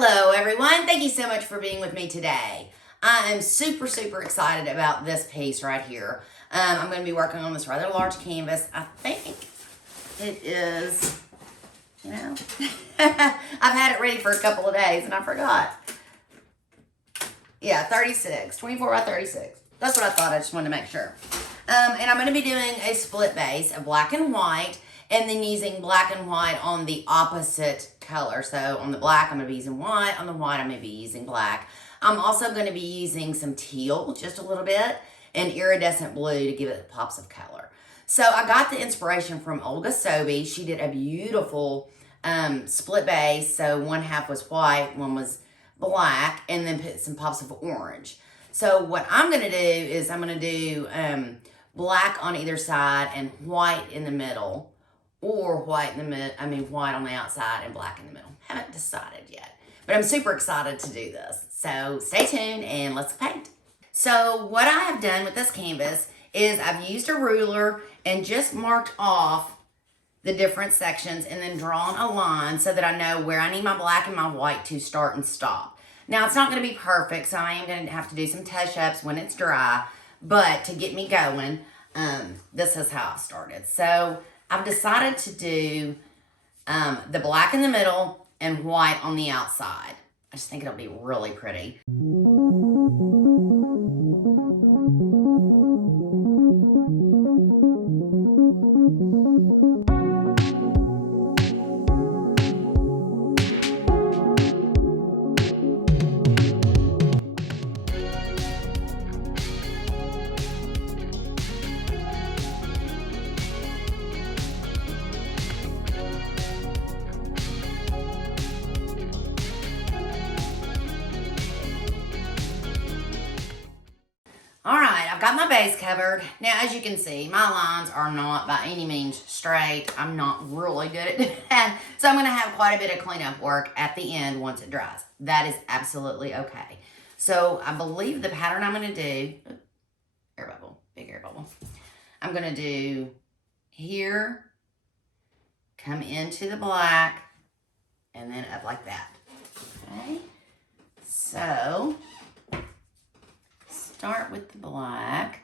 Hello everyone, thank you so much for being with me today. I am super excited about this piece right here. I'm going to be working on this rather large canvas. I think it is, I've had it ready for a couple of days and I forgot. Yeah, 24 by 36. That's what I thought, I just wanted to make sure. And I'm going to be doing a split base of black and white, and then using black and white on the opposite color. So on the black, I'm going to be using white. On the white, I'm going to be using black. I'm also going to be using some teal, just a little bit, and iridescent blue to give it pops of color. So I got the inspiration from Olga Soby. She did a beautiful split base. So one half was white, one was black, and then put some pops of orange. So what I'm going to do is I'm going to do black on either side and white in the middle, or white on the outside and black in the middle. Haven't decided yet, but I'm super excited to do this. So stay tuned and let's paint. So what I have done with this canvas is I've used a ruler and just marked off the different sections and then drawn a line so that I know where I need my black and my white to start and stop. Now it's not going to be perfect, so I am going to have to do some touch-ups when it's dry, but to get me going, this is how I started. So I've decided to do the black in the middle and white on the outside. I just think it'll be really pretty. Alright, I've got my base covered. Now, as you can see, my lines are not by any means straight. I'm not really good at that. So I'm going to have quite a bit of cleanup work at the end once it dries. That is absolutely okay. So I believe the pattern I'm going to do, air bubble, big air bubble. I'm going to do here, come into the black, and then up like that. Okay, so start with the black.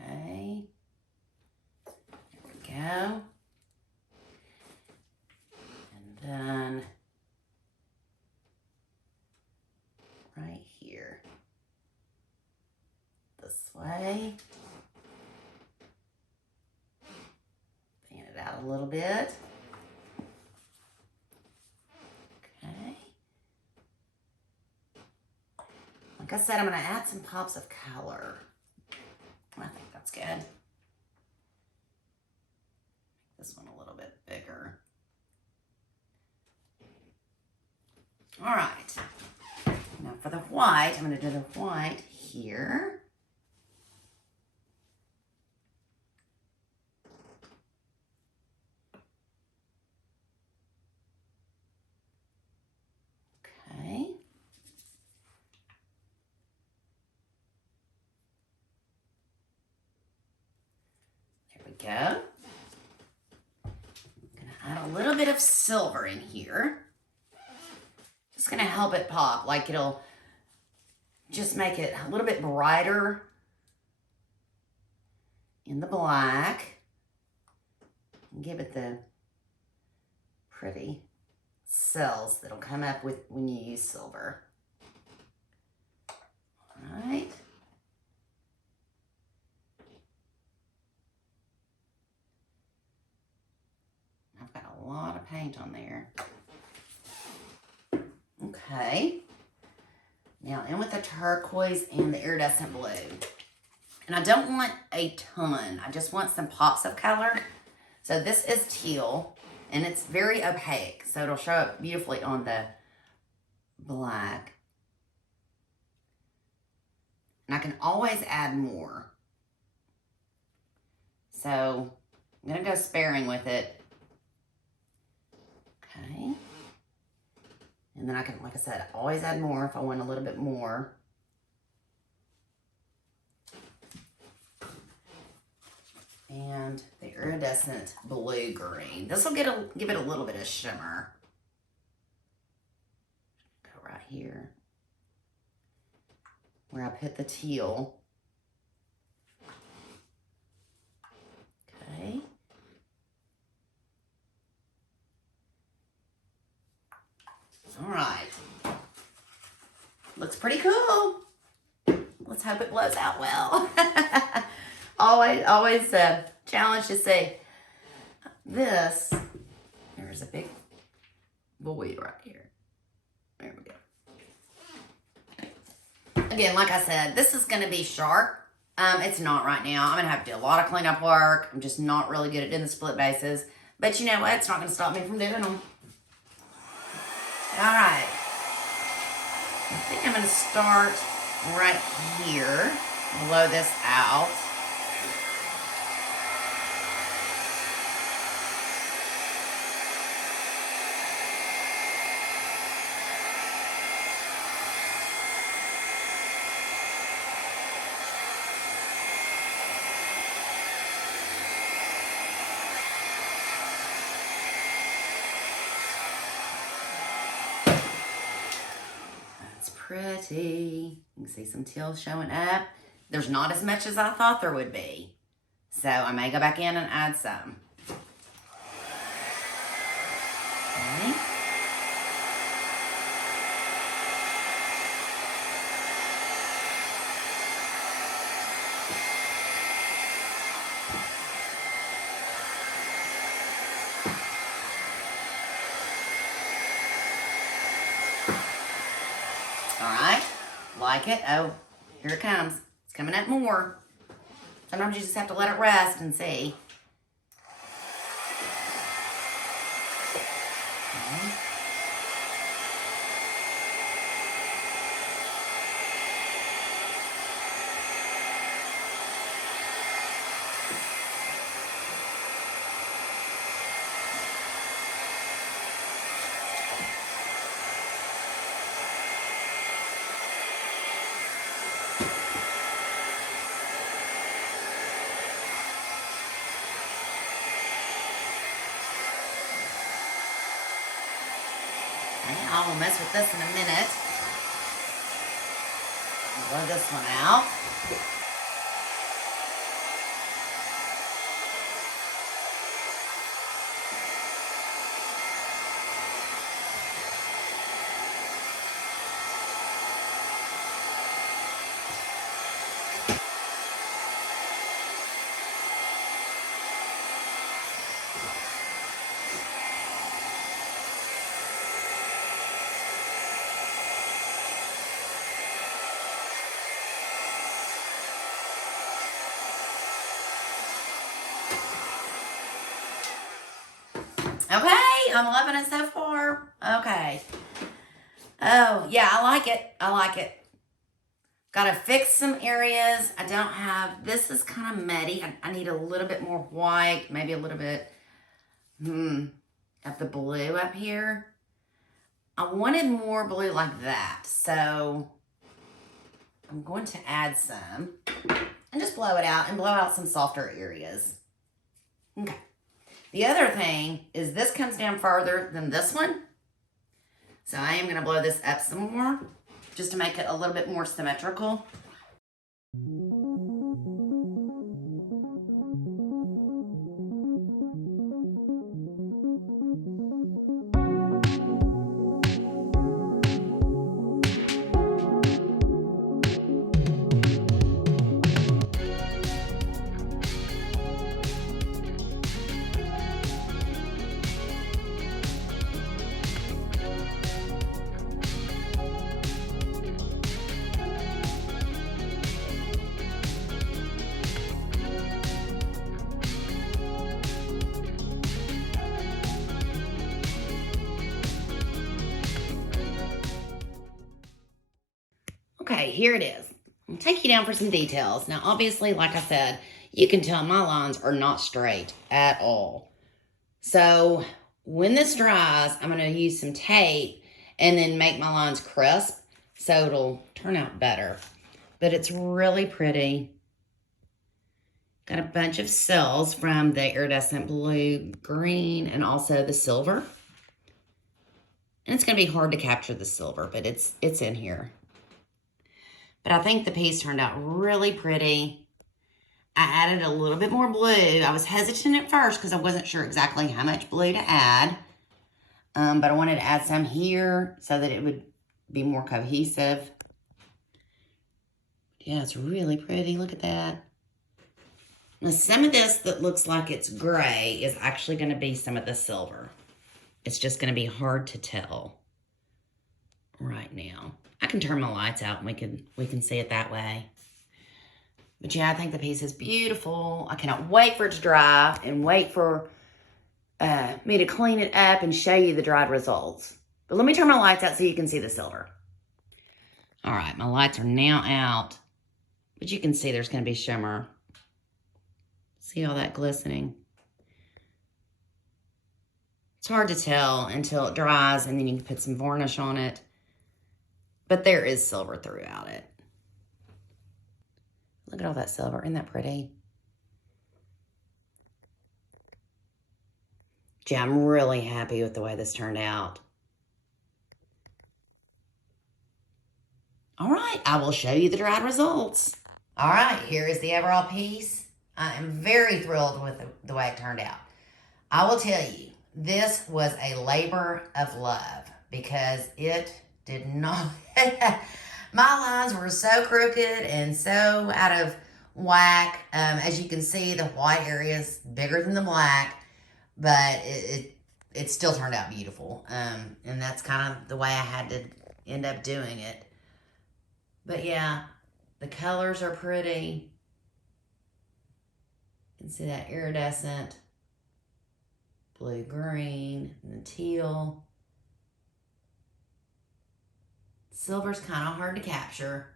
Okay, there we go. And then right here, this way. It out a little bit. Okay. Like I said, I'm going to add some pops of color. I think that's good. Make this one a little bit bigger. All right. Now for the white, I'm going to do the white here. Go. I'm going to add a little bit of silver in here. Just going to help it pop, like it'll just make it a little bit brighter in the black and give it the pretty cells that'll come up with when you use silver. All right. A lot of paint on there. Okay. Now in with the turquoise and the iridescent blue. And I don't want a ton. I just want some pops of color. So this is teal and it's very opaque. So it'll show up beautifully on the black. And I can always add more. So I'm going to go sparing with it. Okay, and then I can, like I said, always add more if I want a little bit more. and the iridescent blue green. This will give it a little bit of shimmer. Go right here where I put the teal. Okay. All right. Looks pretty cool. Let's hope it blows out well. always a challenge to see. This, there's a big void right here. There we go. Again, like I said, this is going to be sharp. It's not right now. I'm going to have to do a lot of cleanup work. I'm just not really good at doing the split bases. But you know what? It's not going to stop me from doing them. All right. I think I'm going to start right here. Blow this out. Pretty. You can see some teal showing up. There's not as much as I thought there would be. So I may go back in and add some. Okay. All right, like it. Oh, here it comes. It's coming up more. Sometimes you just have to let it rest and see. Okay. I will mess with this in a minute. Blow this one out. Okay, I'm loving it so far. Okay. Oh, yeah, I like it. I like it. Got to fix some areas. I don't have, this is kind of muddy. I need a little bit more white, maybe a little bit of the blue up here. I wanted more blue like that, so I'm going to add some and just blow it out and blow out some softer areas. Okay. The other thing is this comes down farther than this one. So I am going to blow this up some more just to make it a little bit more symmetrical. Okay, here it is. I'll take you down for some details. Now, obviously, like I said, you can tell my lines are not straight at all. So when this dries, I'm going to use some tape and then make my lines crisp so it'll turn out better. But it's really pretty. Got a bunch of cells from the iridescent blue, green, and also the silver. And it's going to be hard to capture the silver, but it's in here. But I think the piece turned out really pretty. I added a little bit more blue. I was hesitant at first because I wasn't sure exactly how much blue to add. But I wanted to add some here so that it would be more cohesive. Yeah, it's really pretty. Look at that. Now, some of this that looks like it's gray is actually going to be some of the silver. It's just going to be hard to tell right now. I can turn my lights out and we can see it that way. But yeah, I think the piece is beautiful. I cannot wait for it to dry and wait for me to clean it up and show you the dried results. But let me turn my lights out so you can see the silver. All right, my lights are now out, but you can see there's going to be shimmer. See all that glistening? It's hard to tell until it dries and then you can put some varnish on it. But there is silver throughout it. Look at all that silver. Isn't that pretty? Yeah, I'm really happy with the way this turned out. All right, I will show you the dried results. All right, here is the overall piece. I am very thrilled with the way it turned out. I will tell you, this was a labor of love because it did not... My lines were so crooked and so out of whack. As you can see, the white area is bigger than the black, but it still turned out beautiful. And that's kind of the way I had to end up doing it. But yeah, the colors are pretty. You can see that iridescent blue-green and the teal. Silver's kind of hard to capture,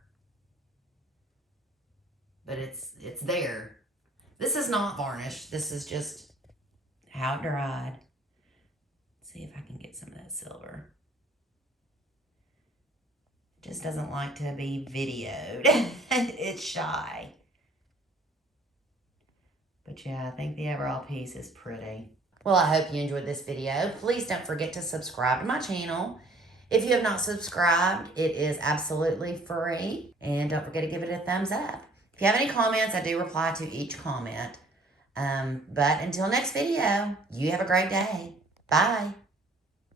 but it's there. This is not varnished. This is just how it dried. Let's see if I can get some of that silver. It just doesn't like to be videoed. It's shy. But yeah, I think the overall piece is pretty. Well, I hope you enjoyed this video. Please don't forget to subscribe to my channel. If you have not subscribed, it is absolutely free. And don't forget to give it a thumbs up. If you have any comments, I do reply to each comment. But until next video, you have a great day. Bye.